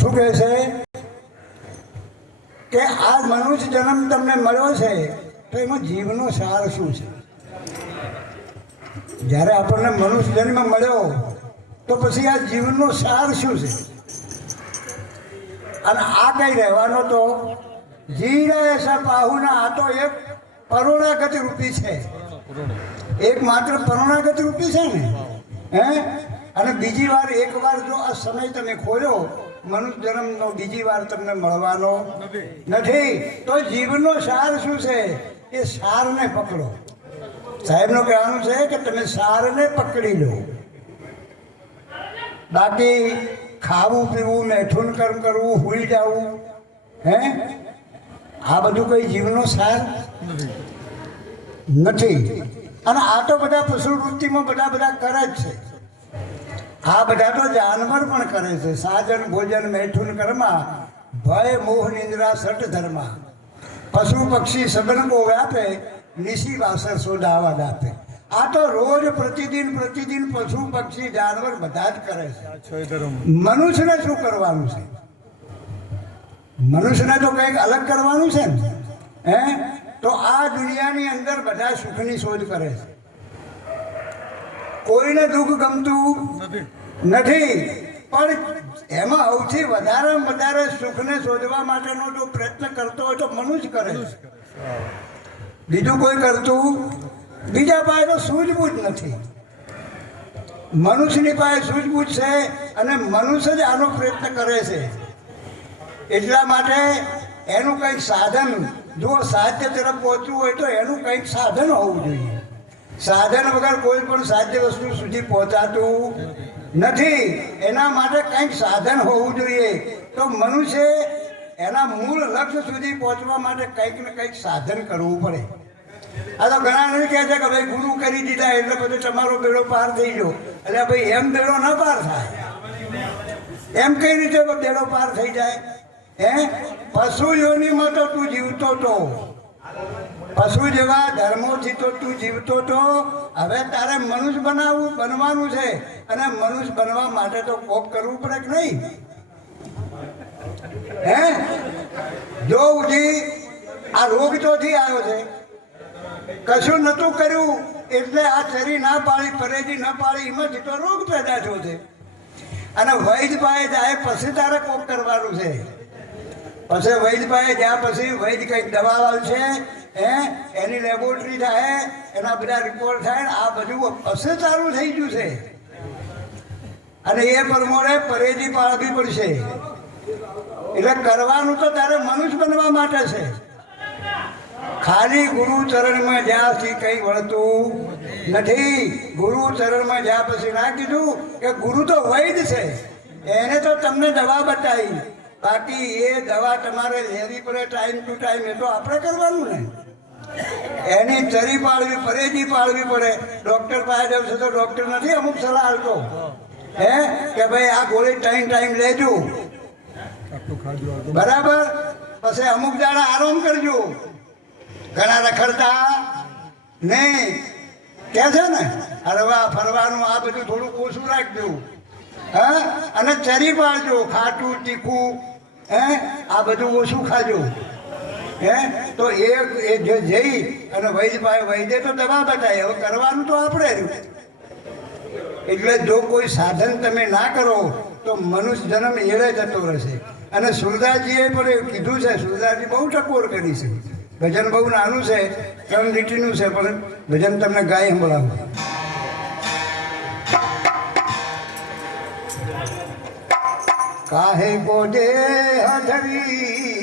શું કહે છે? કે આ મનુષ્ય જન્મ તમને મળ્યો છે, તો એમાં જીવનો સાર શું છે? જ્યારે આપણને મનુષ્ય જન્મ મળ્યો, તો પછી આ જીવનનો સાર શું છે? અને આ કઈ રહેવાનો તો જીરા એસા પાહુના આ તો એક પરોણાગત રૂપી છે. એક માત્ર પરોણાગત રૂપી છે ને? હે? અને બીજી વાર, એક વાર જો આ સમય તમે ખોલ્યો મનુષ્ય જન્મનો બીજી વાર તમને મળવાનો નથી. તો જીવનનો સાર શું છે? એ સારને પકડો. સાહેબનું કહેવાનું છે કે તમે સારને પકડી લો. બાકી ખાવું, પીવું મેઠું કર્મ કરવું ભૂલી જવું, હે? આ બધું કઈ જીવનો સાર નથી. અને આ તો બધા પશુ વૃત્તિમાં બધા બધા કરે જ છે. આ બધા તો જાનવર પણ કરે છે. સાજન ભોજન મેઠુન કર્મા ભય મોહ નિંદ્રા સટ ધર્મા. પશુ પક્ષી સબન કો વ્યાપે નિશી વાસર સોદાવા દાપે આ તો રોજ પ્રતિદિન પ્રતિદિન પશુ પક્ષી જાનવર બધા જ કરે છે. મનુષ્યને શું કરવાનું છે? મનુષ્યને તો કંઈક અલગ કરવાનું છે ને? હે? તો આ દુનિયાની અંદર બધા સુખની શોધ કરે છે. કોઈને દુઃખ ગમતું નથી. પણ એમાં સૌથી વધારે વધારે સુખને શોધવા માટેનો જો પ્રયત્ન કરતો હોય તો મનુષ્ય કરે. બીજું કોઈ કરતું બીજા પાસે તો સૂઝબૂછ નથી. મનુષ્યની પાસે સૂઝબૂછ છે અને મનુષ્ય જ આનો પ્રયત્ન કરે છે. એટલા માટે એનું કંઈક સાધન જો સાધ્ય તરફ પહોંચવું હોય તો એનું કંઈક સાધન હોવું જોઈએ. સાધન વગર કોઈ પણ સાધ્ય વસ્તુ સુધી પહોંચાતું નથી. એના માટે કંઈક સાધન હોવું જોઈએ. તો મનુષ્ય એના મૂળ લક્ષ્ય સુધી પહોંચવા માટે કંઈક ને કંઈક સાધન કરવું પડે. આ તો ઘણા નહીં કહે છે કે ભાઈ ગુરુ કરી દીધા એટલે બધું તમારો બેડો પાર થઈ ગયો. એટલે ભાઈ એમ બેડો ન પાર થાય. એમ કઈ રીતે બેડો પાર થઈ જાય? હે? પશુ યોનિમાં તો તું જીવતો તો. પશુ જેવા ધર્મોથી તો તું જીવતો તો, હવે તારે મનુષ્ય બનાવવું, બનવાનું છે. અને મનુષ્ય બનવા માટે તો કોક કરવું પડે કે નહીં? હે? જો ઉઠી આ રોગ તોથી આવ્યો છે. કશું નતું કર્યું, એટલે આ શરીર ના પાળી પરેજી ના પાળી એમાંથી તો રોગ પેદા થયો છે. અને વૈદ પાસે જાય, પછી તારે કોક કરવાનું છે. પછી વૈદભાઈ જ્યાં પછી વૈદ કંઈક દવા લાવશે હે, એની લેબોરેટરી થાય એના બધા રિપોર્ટ થાય આ બધું પછી ચાલુ થઈ ગયું છે. અને એ પ્રમાણે પરેજી પાળવી પડશે. એટલે કરવાનું તો તારે મનુષ્ય બનવા માટે છે. ખાલી ગુરુ ચરણમાં જ્યાં સુધી કંઈ વળતું નથી. ગુરુ ચરણમાં જ્યાં પછી ના કીધું કે ગુરુ તો વૈદ છે. એને તો તમને દવા બતાવી. બાકી એ દવા તમારે લેવી પડે ટાઈમ ટુ ટાઈમ એ તો આપણે કરવાનું ને. એની ચરી પાડવી ફરેજી પાડવી પડે. ડોક્ટર પાસે જશે તો ડોક્ટર નથી અમુક સલાહ આપતો. હે? કે ભાઈ આ ગોળી ટાઈમ ટાઈમ લેજો. બરાબર? પછી અમુક દાડા આરામ કરજો. ઘણા રખડતા નહીં. કે છે ને? હરવા ફરવાનું આ બધું થોડું ઓછું રાખજો. હા? અને ચરી પાડજો. ખાટું, તીખું હે? આ બધું ઓછું ખાજો. હે? તો એ એ જે જઈ અને વૈદ્ય પાસે વૈદે તો દવા બતાવી હવે કરવાનું તો આપણે રહ્યું એટલે જો કોઈ સાધન તમે ના કરો, તો મનુષ્ય જન્મ એળે જતો રહેશે. અને સુરદાસજીએ પણ કીધું છે, સુરદાસજી બહુ ટકોર કરી છે. ભજન બહુ નાનું છે, ત્રણ લીટીનું છે, પણ ભજન તમને ગાય સંભળાવું. કાહે કો દેહ ધરી